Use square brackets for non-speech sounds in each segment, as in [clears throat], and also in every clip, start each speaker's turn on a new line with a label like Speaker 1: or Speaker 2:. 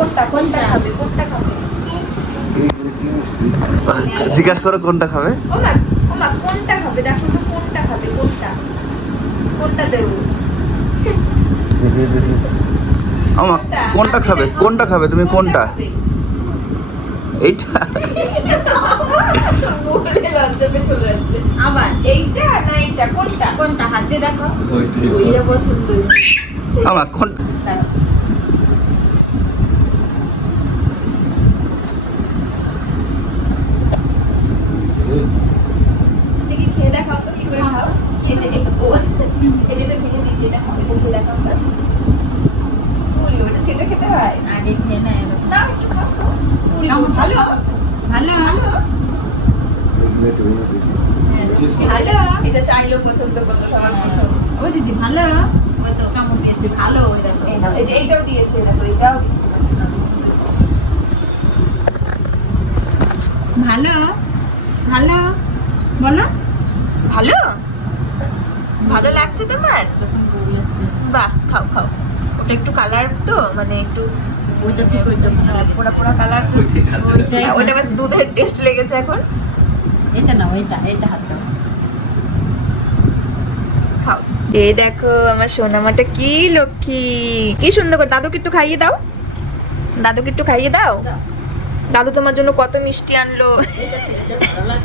Speaker 1: কোনটা কোনটা খাবে কোনটা খাবে?
Speaker 2: জিজ্ঞাসা করো কোনটা খাবে।
Speaker 1: ও মা কোনটা খাবে? দেখো তো কোনটা খাবে কোনটা? কোনটা দেবো?
Speaker 2: আমা কোনটা? খাবে? কোনটা খাবে? তুমি কোনটা এইটা?
Speaker 1: বলে লজ্জা পেয়ে চলে যাচ্ছে। আবার এইটা না এইটা? কোনটা? কোনটা? হাত দিয়ে দেখো। ওইটা পছন্দ
Speaker 2: আমা কোনটা
Speaker 1: দাঁড়াও। দেখি খেয়ে দেখাও তো কি করে খাও এই যে এই- যেটা ভেঙে দিয়েছি এটা খাও এটা দেখাও তো। পুরি ওটা চেটে খেতে হয়?
Speaker 3: আগে খেয়ে নেয়
Speaker 1: না একটু খাও পুরি ভালো।
Speaker 3: ভালো।
Speaker 1: ভালো।
Speaker 3: ভালো।
Speaker 1: এটা চাইলেও পছন্দ করল সবার
Speaker 3: ও দিদি ভালো? ওই তো কামড় দিয়েছে ভালো ওই দেখো
Speaker 1: এই যে এইটাও দিয়েছে দেখো এটাও দিয়েছে।
Speaker 3: ভালো? ভালো? বলো।
Speaker 1: ভালো? ভালো লাগছে তোমার? বাহ খাও খাও। ওটা একটু কালার তো মানে একটু পোড়া পোড়া কালার ওটা বাস দুধের টেস্ট লেগেছে এখন।
Speaker 3: এটা না ওইটা এটা হাত দাও।
Speaker 1: খাও। এই দেখো আমার সোনামাটা কি লক্ষ্মী। কি সুন্দর করে। দাদুকে একটু খাইয়ে দাও। দাদুকে একটু খাইয়ে দাও। দাদু তোমার জন্য কত মিষ্টি আনলো।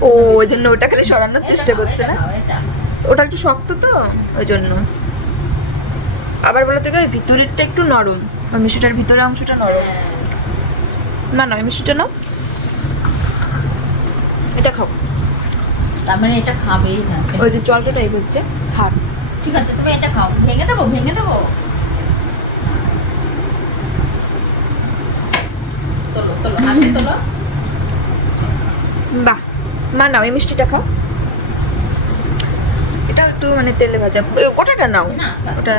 Speaker 1: ও ওই জন্য ওটা খালি সরানোর চেষ্টা করছে না? ওটা একটু শক্ত তো ওই জন্য আবার বলতে ওই ভিতরেরটা একটু নরম। ওই মিষ্টিটার ভিতরের অংশটা নরম। না না ওই মিষ্টিটা নাও। এটা খাও।
Speaker 3: তার মানে এটা খাবেই না।
Speaker 1: ওই যে জলটা টাইপ হচ্ছে খাক
Speaker 3: ঠিক আছে তুমি এটা খাও। ভেঙে দেবো ভেঙে দেবো। তোলো তোলো হাতে তোলো।
Speaker 1: বাহ মা নাও এই মিষ্টিটা খাও। একটু মানে তেলে ভাজা। ওটাটা নাও। ওটা।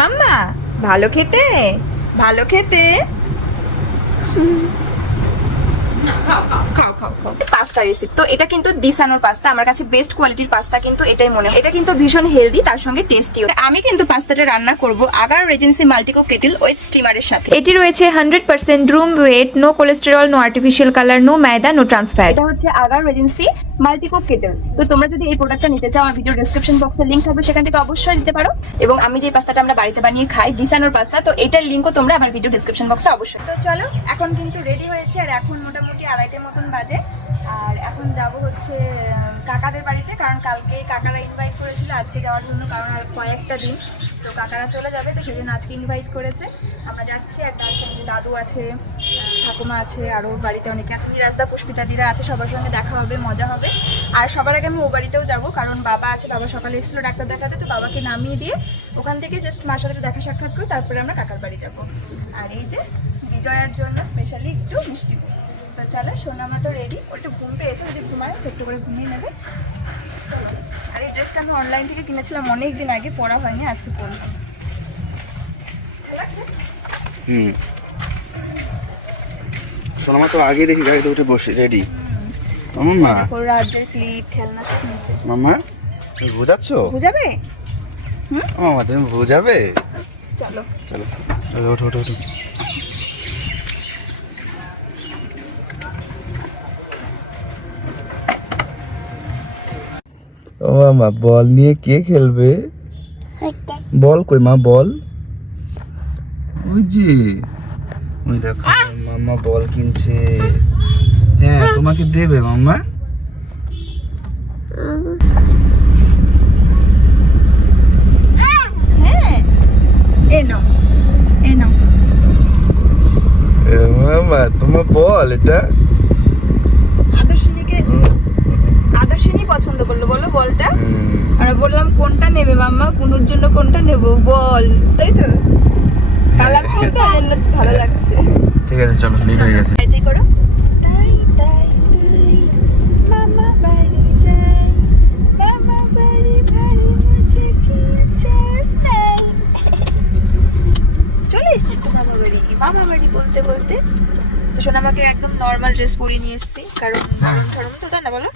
Speaker 1: মাম্মা ভালো খেতে? ভালো খেতে?
Speaker 3: খাও খাও।
Speaker 1: খাও পাস্তা রেসিপি তো এটা কিন্তু দিসানোর পাস্তা। আমার কাছে বেস্ট কোয়ালিটির পাস্তা কিন্তু এটাই মনে হয়। এটা কিন্তু ভীষণ হেলদি তার সঙ্গে টেস্টিও আমি কিন্তু পাস্তাটা রান্না করব Agaro regency multicooker kettle with স্টিমারের সাথে। এটি রয়েছে hundred percent room wait no cholesterol no artificial colour no maida no trans fat এটা হচ্ছে আগার রেজেন্সি মাল্টিকো কেটেল তো তোমরা যদি এই প্রোডাক্টটা নিতে চাও, আমার ভিডিও ডিসক্রিপশন বক্সে লিঙ্ক থাকবে, সেখান থেকে অবশ্যই নিতে পারো। এবং আমি যে পাস্তাটা আমরা বাড়িতে বানিয়ে খাই ডিসানোর পাস্তা, তো এটার লিঙ্কও তোমরা আমার ভিডিও ডিসক্রিপশন বক্সে অবশ্যই। তো চলো, এখন কিন্তু রেডি হয়েছে, আর এখন মোটামুটি আড়াইটের মতন বাজে। আর এখন যাব হচ্ছে কাকাদের বাড়িতে, কারণ কালকে কাকারা ইনভাইট করেছিল, আজকে যাওয়ার জন্য কারণ আর কয়েকটা দিন। তো কাকারা চলে যাবে, তো সেজন্য আজকে ইনভাইট করেছে। আমরা যাচ্ছি, আর তার সঙ্গে দাদু আছে ঠাকুমা আছে আরও বাড়িতে অনেকে আছে মিরাজদা পুষ্পিতা দিরা আছে, সবার সঙ্গে দেখা হবে, মজা হবে। আর সবার আগে আমি ও বাড়িতেও যাব, কারণ বাবা আছে, বাবা সকালে এসেছিল ডাক্তার দেখাতে, তো বাবাকে নামিয়ে দিয়ে ওখান থেকে জাস্ট মার সাথে দেখা সাক্ষাৎ করে তারপরে আমরা কাকার বাড়ি যাব। আর এই যে, বিজয়ার জন্য স্পেশালি একটু মিষ্টি। তো চলো সোনামা তো রেডি ওটা ঘুম পেয়েছে যদি ঘুমায় ছোট্ট করে ঘুমিয়ে নেবে। আর এই ড্রেসটা আমি অনলাইন থেকে কিনেছিলাম অনেক দিন আগে পরা হয়নি আজকে পরবো।
Speaker 2: হুম। সোনামা তো আগে দেখি গাড়িতে উঠে বসে রেডি মাম্মা
Speaker 1: রাজ্যের ক্লিপ খেলনা কিনেছে।
Speaker 2: তুমি বোঝাচ্ছ?
Speaker 1: বুঝাবে?
Speaker 2: মামা তুমি বোঝাবে?
Speaker 1: চলো
Speaker 2: চলো। চলো। ওঠো ওঠো ওঠো। মামা বল নিয়ে কে খেলবে? বল কই মা বল। ওই যে ওই দেখো মাম্মা বল কিনছে। হ্যাঁ তোমাকে দেবে মাম্মা। মামা তোমার বল এটা।
Speaker 1: অশ্বিনী পছন্দ করল বলো বলটা। আর বললাম কোনটা নেবে মাম্মা? পুনুর জন্য কোনটা নেব? বল। তাই তো? কালার হ্যাঁ। কোনটা? ভালো লাগছে।
Speaker 2: ঠিক আছে চলো হয়ে গেছে।
Speaker 1: তাই করো। তাই তাই যাই। মামা কি চলে এসেছি তো বাড়ি। মামা বাড়ি বলতে বলতে সোনামাকে একদম নর্মাল ড্রেস পরিয়ে নিয়ে এসেছি। কারণ গরম ঠরম তো তাই না বলো?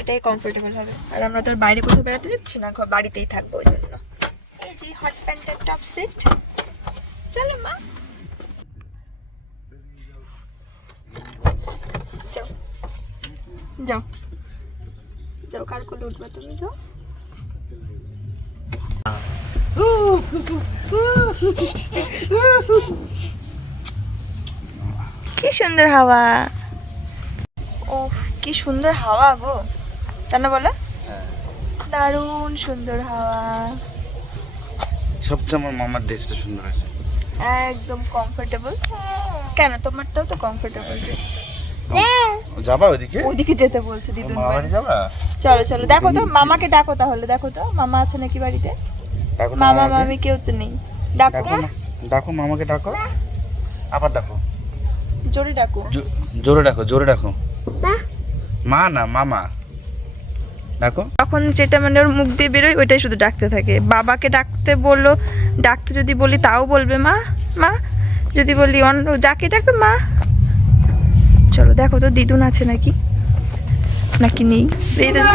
Speaker 1: এটাই কমফোর্টেবল হবে। আর আমরা তো আর বাইরে কোথাও বেড়াতে যাচ্ছি না বাড়িতেই থাকব ওই জন্য। এই যে হট প্যান্টের টপ সেট চলে মা। যাও। যাও। যাও কার কোলে উঠবে তুমি? যাও। [laughs] [laughs] কি সুন্দর হাওয়া। ও কি সুন্দর হাওয়া গো। জানো বলো? দারুণ সুন্দর হাওয়া।
Speaker 2: সবচেয়ে আমার মামার ড্রেসটা সুন্দর আছে
Speaker 1: একদম কমফোর্টেবল কেন? তোমারটাও তো কমফোর্টেবল ড্রেস
Speaker 2: যাবা ওইদিকে?
Speaker 1: ওদিকে যেতে বলছে দিদুন বাড়ি।
Speaker 2: যাবা?
Speaker 1: চলো চলো। দেখো তো মামাকে ডাকো তাহলে দেখো তো। মামা আছে নাকি বাড়িতে? মামা মামি কেউ তো নেই। ডাকো।
Speaker 2: ডাকো মামাকে ডাকো। আবার ডাকো।
Speaker 1: জোরে ডাকো।
Speaker 2: জো- জোরে ডাকো জোরে ডাকো। মা? না মামা। ডাকো।
Speaker 1: তখন যেটা মানে ওর মুখ দিয়ে বেরোয় ওইটাই শুধু ডাকতে থাকে। বাবাকে ডাকতে বলল ডাকতে যদি বলি তাও বলবে মা মা। যদি বলি অন্য যাকে ডাকবে মা। চলো দেখো তো দিদুন আছে নাকি? নাকি নেই? দিদুন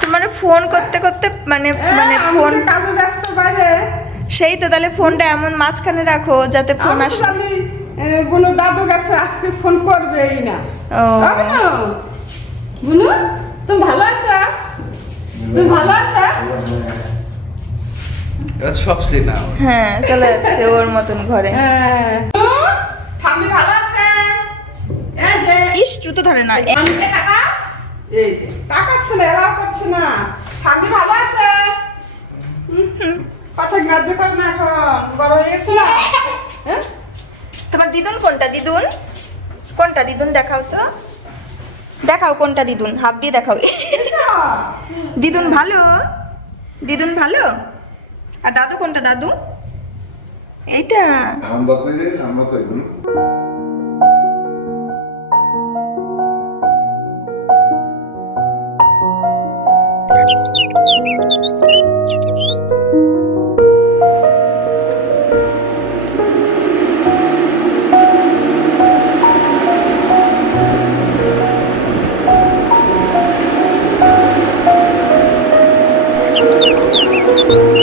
Speaker 1: তোমার ফোন করতে করতে মানে মানে ফোন
Speaker 4: কাজে ব্যস্ত বাইরে।
Speaker 1: সেই তো তাহলে ফোনটা এমন মাঝখানে রাখো যাতে ফোন আসে।
Speaker 4: জানি দাদু গেছে আজকে ফোন করবেই না।
Speaker 1: ও।
Speaker 4: হবে তুমি ভালো আছো? তুমি ভালো আছো?
Speaker 2: সব
Speaker 1: হ্যাঁ চলে যাচ্ছে ওর মতন ঘরে।
Speaker 4: হ্যাঁ। ঠাম্মি ভালো আছে? এই যে
Speaker 1: ইস জুতো ধরে না।
Speaker 4: ঠাম্মিকে টাকা? এই যে না এলাও করছে না। ঠাম্মি ভালো আছে? হুম, হুম। কথা গ্রাহ্য করে না এখন বড় হয়ে গেছে না? হ্যাঁ?
Speaker 1: তোমার দিদুন কোনটা দিদুন? কোনটা দিদুন দেখাও তো। দেখাও কোনটা দিদুন হাত দিয়ে দেখাও। দিদুন ভালো? দিদুন ভালো? আর দাদু কোনটা দাদু? এইটা।
Speaker 2: আম্বা কই রে? আম্বা কই
Speaker 1: এই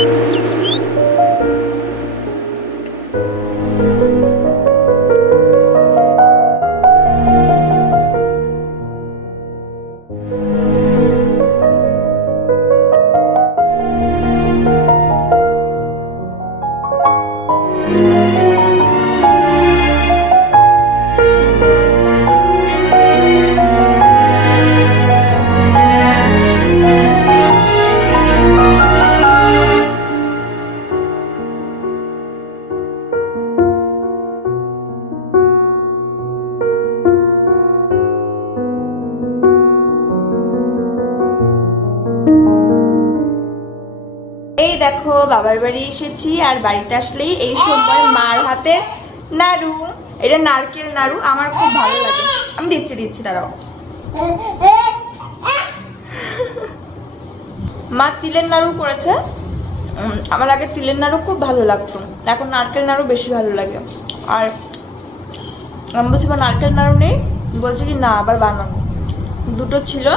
Speaker 1: এসেছি আর বাড়িতে আসলেই এই সময় মার হাতে নাড়ু। এটা নারকেল নাড়ু আমার খুব ভালো লাগে। আমি দিচ্ছি দিচ্ছি দাঁড়াও। মা তিলের নাড়ু করেছে। আমার আগে তিলের নাড়ু খুব ভালো লাগতো। এখন নারকেল নাড়ু বেশি ভালো লাগে। আর আমি বলছি "মা, নারকেল নাড়ু নেই? বলছে কি না আবার বানাবো। দুটো ছিল।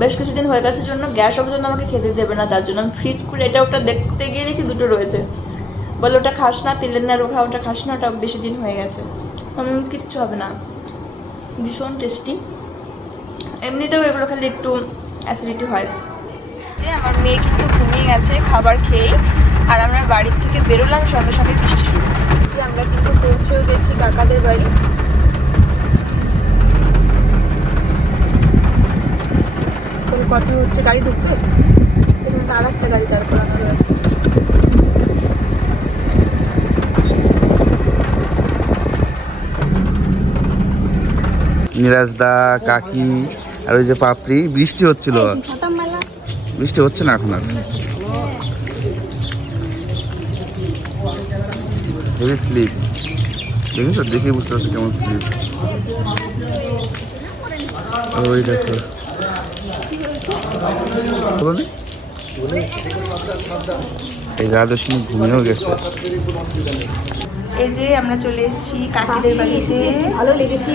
Speaker 1: বেশ কিছুদিন হয়ে গেছে জন্য গ্যাস অফ জন্য আমাকে খেতে দেবে না তার জন্য আমি ফ্রিজ করে এটা ওটা দেখতে গিয়ে দেখি দুটো রয়েছে। বলে ওটা খাস না তেলের নাড়ু খা ওটা খাস না ওটা বেশি দিন হয়ে গেছে। আমি কিচ্ছু হবে না। ভীষণ টেস্টি এমনিতেও এগুলো খালি একটু অ্যাসিডিটি হয়। যে আমার মেয়ে কিন্তু ঘুমিয়ে গেছে খাবার খেয়ে। আর আমরা বাড়ির থেকে বেরোলাম সঙ্গে সঙ্গে বৃষ্টি শুরু। যে আমরা কিন্তু পৌঁছেও গেছি কাকাদের বাড়ি। কোনো কথা হচ্ছে গাড়ি ঢুকবে? এখানে আর একটা গাড়ি দাঁড় করানো রয়েছে
Speaker 2: মিরাজদা কাকি আর ওই যে পাপড়ি বৃষ্টি হচ্ছিল। বৃষ্টি হচ্ছে না এখন আর। হেভি স্লিপ দেখেছ? দেখে বুঝতে পারছ কেমন স্লিপ ওই দেখো। এই দ্বাদশিনী ঘুমিয়েও গেছে।
Speaker 1: এই যে আমরা চলে এসেছি কাকিদের বাড়িতে।
Speaker 3: ভালো লেগেছে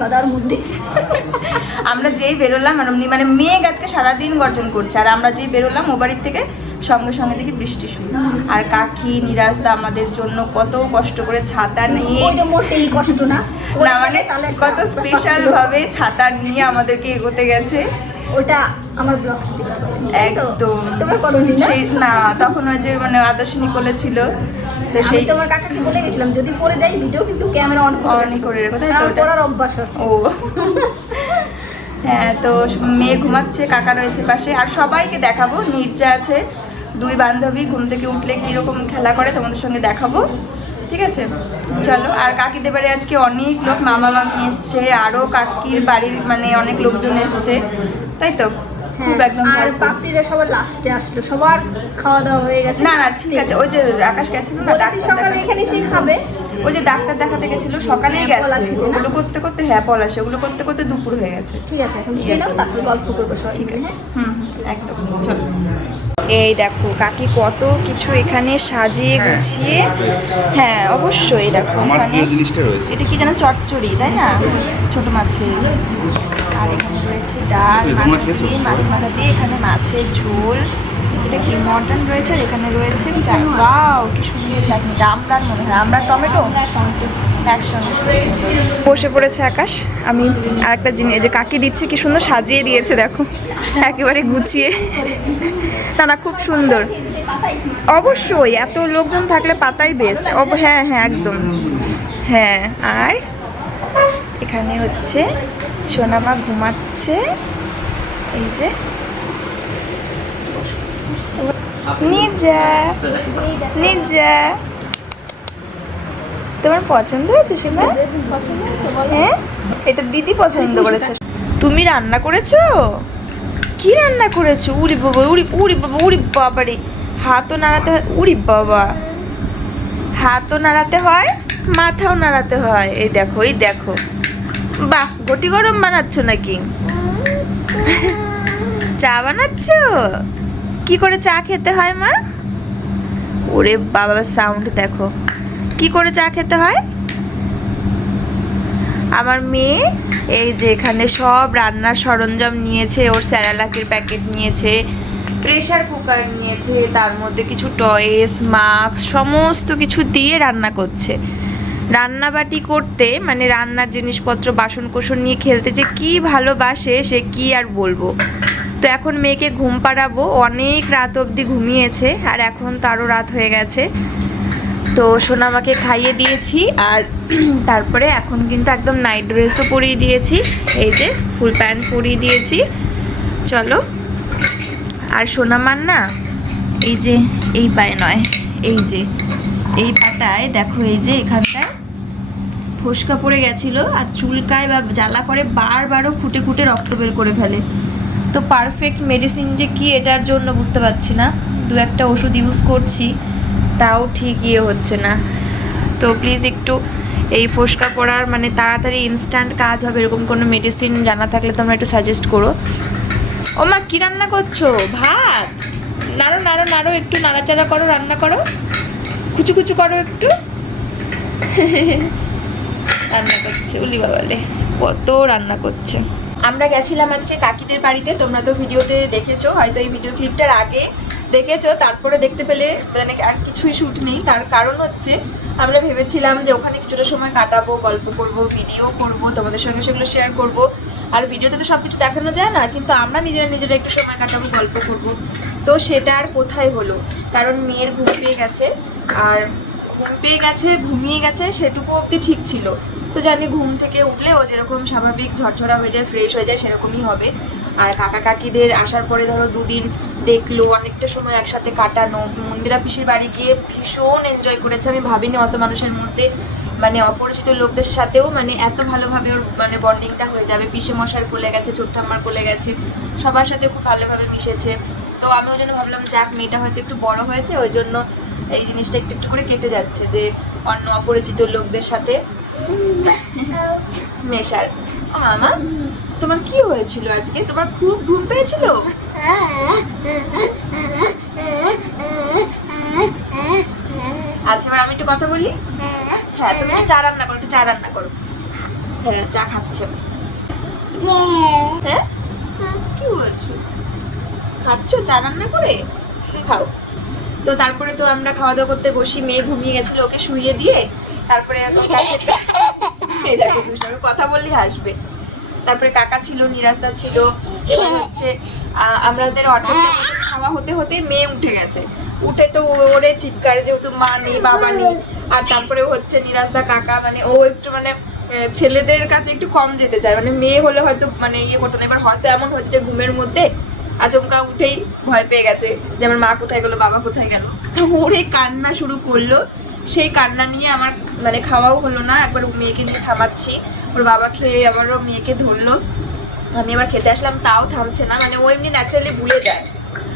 Speaker 3: কাদার মধ্যে।
Speaker 1: আমরা যেই বেরোলাম আর মানে মেয়ে আজকে সারাদিন গর্জন করছে। আর আমরা যেই বেরোলাম ও বাড়ির থেকে সঙ্গে সঙ্গে দেখি বৃষ্টি শুরু। আর কাকি নিরাজদা আমাদের জন্য কত কষ্ট করে ছাতা নিয়ে
Speaker 3: মোটেই কষ্ট না।
Speaker 1: না মানে কত স্পেশাল ভাবে ছাতা নিয়ে আমাদেরকে এগোতে গেছে।
Speaker 3: ওটা আমার ব্লগ স্টিক
Speaker 1: একদম।
Speaker 3: তোমরা করোনি
Speaker 1: সেই না তখন ওই যে মানে আদর্শনী কোলে ছিল। তো
Speaker 3: আমি
Speaker 1: সেই
Speaker 3: তোমার কাকাকে বলে গেছিলাম যদি পরে যাই ভিডিও কিন্তু ক্যামেরা অন
Speaker 1: On করে রেখো, তাই তো
Speaker 3: কারণ
Speaker 1: ওটা?
Speaker 3: পড়ার অভ্যাস আছে।
Speaker 1: ও। হ্যাঁ তো মেয়ে ঘুমাচ্ছে কাকা রয়েছে পাশে। আর সবাইকে দেখাবো নির্জা আছে। দুই বান্ধবী ঘুম থেকে উঠলে কীরকম খেলা করে তোমাদের সঙ্গে দেখাবো। ঠিক আছে? চলো আর কাকিদের বাড়ি আজকে অনেক লোক মামা মামি এসছে আরও কাকির বাড়ির মানে অনেক লোকজন এসছে। তাই তো? খুব একদম
Speaker 3: হ্যাঁ, আর। পাপড়িরা সবার লাস্টে আসলো সবার খাওয়া দাওয়া হয়ে গেছে।
Speaker 1: না না ঠিক আছে ওই যে আকাশ গেছিল না
Speaker 3: সকালে এখানে। এসেই খাবে।
Speaker 1: ওই যে ডাক্তার দেখাতে গেছিল সকালেই
Speaker 3: হ্যাঁ,
Speaker 1: গেছে। ওগুলো করতে করতে হ্যাঁ পলাশে ওগুলো করতে করতে দুপুর হয়ে গেছে।
Speaker 3: ঠিক আছে এখন খেয়ে নাও তারপর গল্প করব সবাই।
Speaker 1: ঠিক আছে।
Speaker 3: হ্যাঁ?
Speaker 1: হুম হুম, একদম। চলো। এই দেখো কাকি কত কিছু এখানে সাজিয়ে গুছিয়ে হ্যাঁ অবশ্যই দেখো এখানে
Speaker 2: রয়েছে।
Speaker 1: এটা কি যেন চচ্চড়ি তাই না? ছোট মাছের। আর এখানে রয়েছে ডাল
Speaker 2: এই
Speaker 1: মাছ
Speaker 2: খেয়েছো?
Speaker 1: দিয়ে মাছ মাথা দিয়ে এখানে মাছের ঝোল। এটা কি মটন রয়েছে? আর এখানে রয়েছে ওয়াও কি সুন্দর চাটনিটা আমড়ার মনে হয়। আমরা টমেটো? একসঙ্গে বসে পড়েছে আকাশ। আমি আরেকটা জিনিস যে কাকি দিচ্ছে কি সুন্দর সাজিয়ে দিয়েছে দেখো। একেবারে গুছিয়ে। না না খুব সুন্দর। অবশ্যই এত লোকজন থাকলে পাতাই বেস্ট হ্যাঁ হ্যাঁ একদম। হ্যাঁ আর এখানে হচ্ছে সোনামা ঘুমাচ্ছে। এই যে। নির্জা নির্জা। তোমার পছন্দ হয়েছে সোনা? হ্যাঁ? এটা দিদি পছন্দ করেছে। তুমি রান্না করেছ? কি রান্না করেছ? উরি বাবা উরি উরি বাবা উরি বাবা রে হাতও নাড়াতে হয় উরি বাবা। হাতও নাড়াতে হয় মাথাও নাড়াতে হয়। এই দেখো এই দেখো। বাহ গটি গরম বানাচ্ছ নাকি? চা বানাচ্ছ? কি করে চা খেতে হয়, মা? ওরে বাবা সাউন্ড দেখো। কি করে চা খেতে হয়? আমার মেয়ে এই যে এখানে সব রান্নার সরঞ্জাম নিয়েছে, ওর স্যারালাকের প্যাকেট নিয়েছে, প্রেসার কুকার নিয়েছে, তার মধ্যে কিছু টয়েস মাস্ক সমস্ত কিছু দিয়ে রান্না করছে। রান্নাবাটি করতে মানে রান্নার জিনিসপত্র বাসন কোসন নিয়ে খেলতে যে কি ভালোবাসে সে কি আর বলব। তো এখন মেয়েকে ঘুম পাড়াবো, অনেক রাত অবধি ঘুমিয়েছে, আর এখন তারও রাত হয়ে গেছে। তো সোনামাকে খাইয়ে দিয়েছি, আর [clears throat] তারপরে এখন কিন্তু একদম নাইট ড্রেসও পরিয়ে দিয়েছি, এই যে ফুল প্যান্ট পরিয়ে দিয়েছি। চলো, আর সোনামার না, এই যে, এই পায়ে নয়, এই যে। এই পাটায় দেখো এই যে এখানটায় ফোসকা পড়ে গেছিল আর চুলকায় বা জ্বালা করে বারবারও খুঁটে খুঁটে রক্ত বের করে ফেলে। তো পারফেক্ট মেডিসিন যে কি এটার জন্য বুঝতে পারছি না। দু একটা ওষুধ ইউজ করছি, তাও ঠিক ইয়ে হচ্ছে না। তো প্লিজ একটু এই ফোসকা পড়ার মানে তাড়াতাড়ি ইনস্ট্যান্ট কাজ হবে, এরকম কোনো মেডিসিন জানা থাকলে তোমরা একটু সাজেস্ট করো। ও মা, কী রান্না করছ? ভাত? নাড়ো নাড়ো নাড়ো, একটু নাড়াচাড়া করো, রান্না করো। কুচু কুচু করো একটু। রান্না করছে উলি বাবালে কত রান্না করছে। আমরা গেছিলাম আজকে কাকিদের বাড়িতে, তোমরা তো ভিডিওতে দেখেছ, হয়তো এই ভিডিও ক্লিপটার আগে দেখেছ, তারপরে দেখতে পেলে মানে আর কিছুই শ্যুট নেই। তার কারণ হচ্ছে, আমরা ভেবেছিলাম যে ওখানে কিছুটা সময় কাটাবো, গল্প করব ভিডিও করব, তোমাদের সঙ্গে সেগুলো শেয়ার করব। আর ভিডিওতে তো সব কিছু দেখানো যায় না, কিন্তু আমরা নিজেরা নিজেরা একটু সময় কাটাবো, গল্প করব। তো সেটা আর কোথায় হলো? কারণ মেয়ের ঘুম গেছে। আর ঘুম পেয়ে গেছে, ঘুমিয়ে গেছে, সেটুকু অবধি ঠিক ছিল। তো জানি ঘুম থেকে উঠলে ও যেরকম স্বাভাবিক ঝরঝরা হয়ে যায় ফ্রেশ হয়ে যায়, সেরকমই হবে। আর কাকা কাকিদের আসার পরে ধরো দুদিন দেখল, অনেকটা সময় একসাথে কাটানো। মন্দিরা পিসির বাড়ি গিয়ে ভীষণ এনজয় করেছে। আমি ভাবিনি অত মানুষের মধ্যে মানে অপরিচিত লোকদের সাথেও মানে এত ভালোভাবে ওর মানে বন্ডিংটা হয়ে যাবে। পিসে মশার কোলে গেছে ছোট্ট আমার কোলে গেছে। সবার সাথে খুব ভালোভাবে মিশেছে। তো আমি ওই জন্য ভাবলাম, যাক, মেয়েটা হয়তো একটু বড় হয়েছে, ওই জন্য এই জিনিসটা একটু একটু করে কেটে যাচ্ছে যে অন্য অপরিচিত লোকদের সাথে মেশার। ও মামা, তোমার কি হয়েছিল আজকে? তোমার খুব ঘুম পেয়েছিল? আচ্ছা এবার আমি একটু কথা বলি? হ্যাঁ তুমি চা রান্না করো, একটু চা রান্না করো। হ্যাঁ চা খাচ্ছে। হ্যাঁ? কি বলছো? খাচ্ছ চা রান্না করে? খাও। তো তারপরে তো আমরা খাওয়া দাওয়া করতে বসি মেয়ে ঘুমিয়ে গেছিল ওকে শুইয়ে দিয়ে তারপরে কাছে [laughs] কথা বললে হাসবে। তারপরে কাকা ছিল নিরাস্তা ছিল এবার হচ্ছে আমাদের অটোতে খাওয়া হতে হতে মেয়ে উঠে গেছে। উঠে তো ওরে চিৎকার যেহেতু মা নেই বাবা নেই আর তারপরে হচ্ছে নিরাস্তা কাকা মানে ও একটু মানে ছেলেদের কাছে একটু কম যেতে চায়। মানে মেয়ে হলে হয়তো মানে ইয়ে করতো না। এবার হয়তো এমন হচ্ছে যে ঘুমের মধ্যে আচমকা উঠেই ভয় পেয়ে গেছে যে আমার মা কোথায় গেলো, বাবা কোথায় গেল। ওরে কান্না শুরু করল। সেই কান্না নিয়ে আমার মানে খাওয়াও হলো না। একবার মেয়েকে নিয়ে থামাচ্ছি। ওর বাবা খেয়ে আবারও মেয়েকে ধরলো। আমি আবার খেতে আসলাম, তাও থামছে না। মানে ও এমনি ন্যাচারালি ভুলে যায়।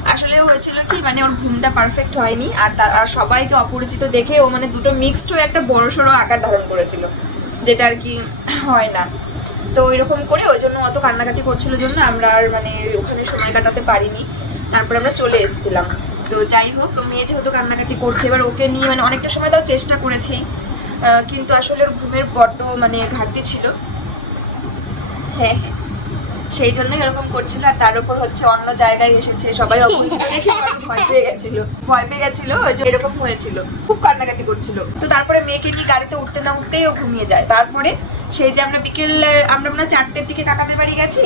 Speaker 1: আসলে হয়েছিল কি মানে ওর ঘুমটা পারফেক্ট হয়নি। আর আর সবাইকে অপরিচিত দেখে ও মানে দুটো মিক্সড হয়ে একটা বড় সড়ো আকার ধারণ করেছিল। যেটা আর কি হয় না। তো এরকম করে ওই জন্য অত কান্নাকাটি করছিল জন্য আমরা আর মানে ওখানে সময় কাটাতে পারিনি। তারপর আমরা চলে এসেছিলাম। তো যাই হোক, মেয়ে যেহেতু কান্নাকাটি করছে, এবার ওকে নিয়ে মানে অনেকটা সময় তাও চেষ্টা করেছি। কিন্তু আসলে ওর ঘুমের বড্ড মানে ঘাটতি ছিল। হ্যাঁ হ্যাঁ। সেই জন্য এরকম করছিল আর তার উপর হচ্ছে অন্য জায়গায় এসেছে, সবাই ভয় পেয়ে গেছিল। ভয় পেয়ে গেছিল যে এরকম হয়েছিল, খুব কান্নাকাটি করছিল। তো তারপরে মেয়েকে নিয়ে গাড়িতে উঠতে না উঠতেই ও ঘুমিয়ে যায়। তারপরে সেই যে আমরা বিকেল, আমরা মনে হয় চারটের দিকে কাকাদের বাড়ি গেছি,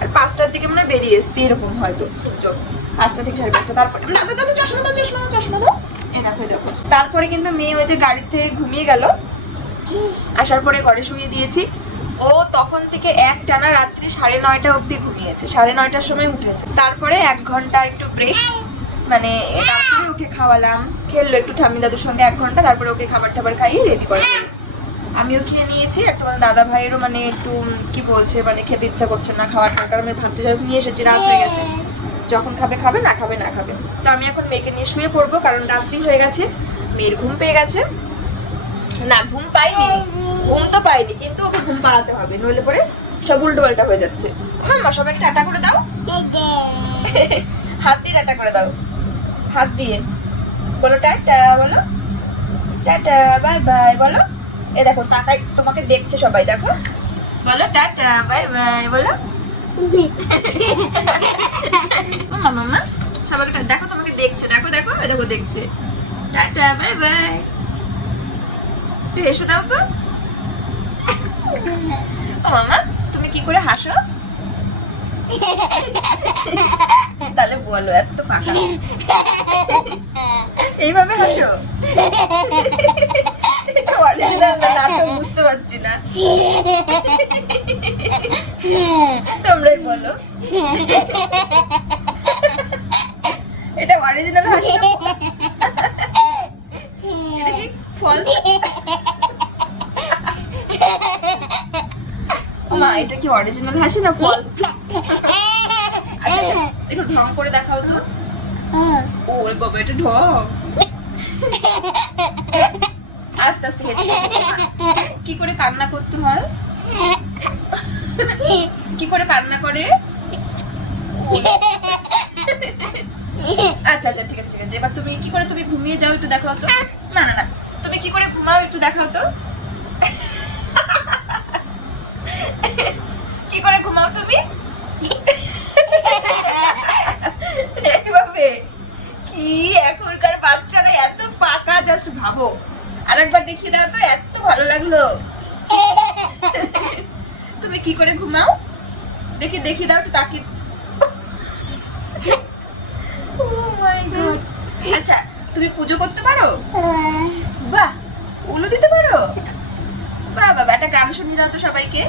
Speaker 1: আর পাঁচটার দিকে মনে হয় বেরিয়ে এসছি, এরকম হয়তো সূর্য পাঁচটা থেকে সাড়ে পাঁচটা, তারপরে চশমা দাও চশমা দাও চশমা দাও। দেখো তারপরে কিন্তু মেয়ে ওই যে গাড়িতে ঘুমিয়ে গেল। আসার পরে ঘরে শুয়ে দিয়েছি। ও তখন থেকে এক টানা রাত্রি সাড়ে নয়টা অবধি ঘুমিয়েছে। সাড়ে নয়টার সময় উঠেছে। তারপরে এক ঘণ্টা একটু ব্রেক মানে তারপরে ওকে খাওয়ালাম। খেললো একটু ঠাম্মি দাদুর সঙ্গে এক ঘণ্টা, তারপরে ওকে খাবার টাবার খাইয়ে রেডি করে আমিও খেয়ে নিয়েছি আর তোমার দাদা ভাইয়েরও মানে একটু, কি বলছে মানে খেতে ইচ্ছা করছে না, খাওয়ার দরকার, আমি ভাবতে যাই নিয়ে এসেছি, রাত হয়ে গেছে। যখন খাবে খাবে, না খাবে না খাবে। তো আমি এখন মেয়েকে নিয়ে শুয়ে পড়ব, কারণ রাত্রি হয়ে গেছে, মেয়ের ঘুম পেয়ে গেছে। না, ঘুম পাইনি। ঘুম তো পাইনি, কিন্তু ওকে ঘুম পাড়াতে হবে, নইলে পরে সব উল্টো পাল্টা হয়ে যাচ্ছে। মাম্মা সবাইকে টাটা করে দাও। হাত দিয়ে টাটা করে দাও। হাত দিয়ে। বলো, টাটা বলো। টাটা, বাই বাই, বলো। এ দেখো, তাকাই, তোমাকে দেখছে সবাই, দেখো। বলো, টাটা, বাই বাই, বলো। মাম্মা মাম্মা সবাইকে দেখো, তোমাকে দেখছে, দেখো দেখো দেখো, দেখছে। Tata, bye bye. একটু হেসে দাও তো। ও মামা, তুমি কি করে হাসো? তাহলে বলো, এত পাকা। এইভাবে হাসো? নাটক বুঝতে পারছি না। তোমরাই বলো। এটা অরিজিনাল হাসি মা, এটা কি অরিজিনাল হাসি না ফলস আচ্ছা একটু ঢং করে দেখাও তো। ওরে বাবা, এটা ঢং। আস্তে আস্তে কি করে কান্না করতে হয়? কি করে কান্না করে? আচ্ছা আচ্ছা ঠিক আছে ঠিক আছে। এবার তুমি কি করে তুমি ঘুমিয়ে যাও একটু দেখাও তো। না না না। কি করে ঘুমাও, একটু দেখাও তো। কি করে ঘুমাও তুমি? কি এখনকার বাচ্চারা এত পাকা জাস্ট ভাবো। আরেকবার দেখিয়ে দাও তো, এত ভালো লাগল। তুমি কি করে ঘুমাও? দেখি দেখি দাও তো তাকে। মাই আচ্ছা তুমি পুজো করতে পারো? উলু দিতে পারো? বাহ বাবা একটা গান শুনিয়ে দাও তো সবাইকে।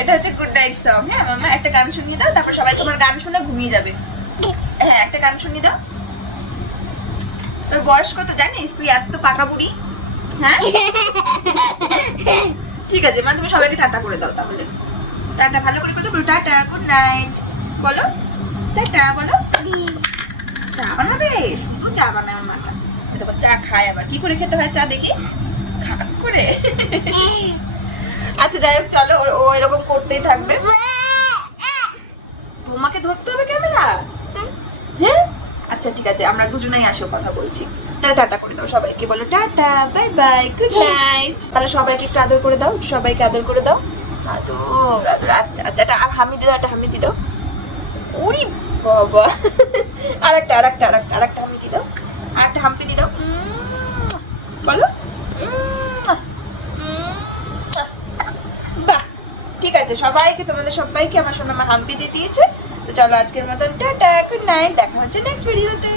Speaker 1: এটা হচ্ছে গুড নাইট সং হ্যাঁ মামা, একটা গান শুনিয়ে দাও, তারপর সবাই তোমার গান শুনে ঘুমিয়ে যাবে। হ্যাঁ একটা গান শুনিয়ে দাও। তোর বয়স কত জানিস? তুই এত পাকা বুড়ি। হ্যাঁ? ঠিক আছে, মা, তুমি সবাইকে টাটা করে দাও তাহলে। টাটা, ভালো করে করে দাও। টাটা গুড নাইট বলো, টাটা, বলো। চা বানাবে? শুধু চা বানায় আমার মাটা দেখো চা খায় আবার কি করে খেতে হয় চা দেখি? খারাপ করে। আচ্ছা যাই হোক, চলো, ও- এরকম করতেই থাকবে। তোমাকে ধরতে হবে ক্যামেরা? হ্যাঁ? আচ্ছা ঠিক আছে, আমরা দুজনেই আসো, কথা বলছি। তাহলে টাটা করে দাও সবাইকে। বলো tata bye bye good night তাহলে সবাইকে একটু আদর করে দাও সবাইকে আদর করে দাও। আদর আদর আচ্ছা আচ্ছা আর হামি দাও একটা হামি দাও। ওরি বাবা। আর একটা আর একটা আর একটা আর একটা হামি দাও। আর একটা হাম্পি দি দাও। বলো। বাহ, ঠিক আছে। সবাইকে, তোমাদের সবাইকে আমার সোনা আমার হাম্পি দিয়ে দিয়েছে। তো চলো আজকের মতন, টাটা গুড নাইট দেখা হচ্ছে নেক্সট ভিডিওতে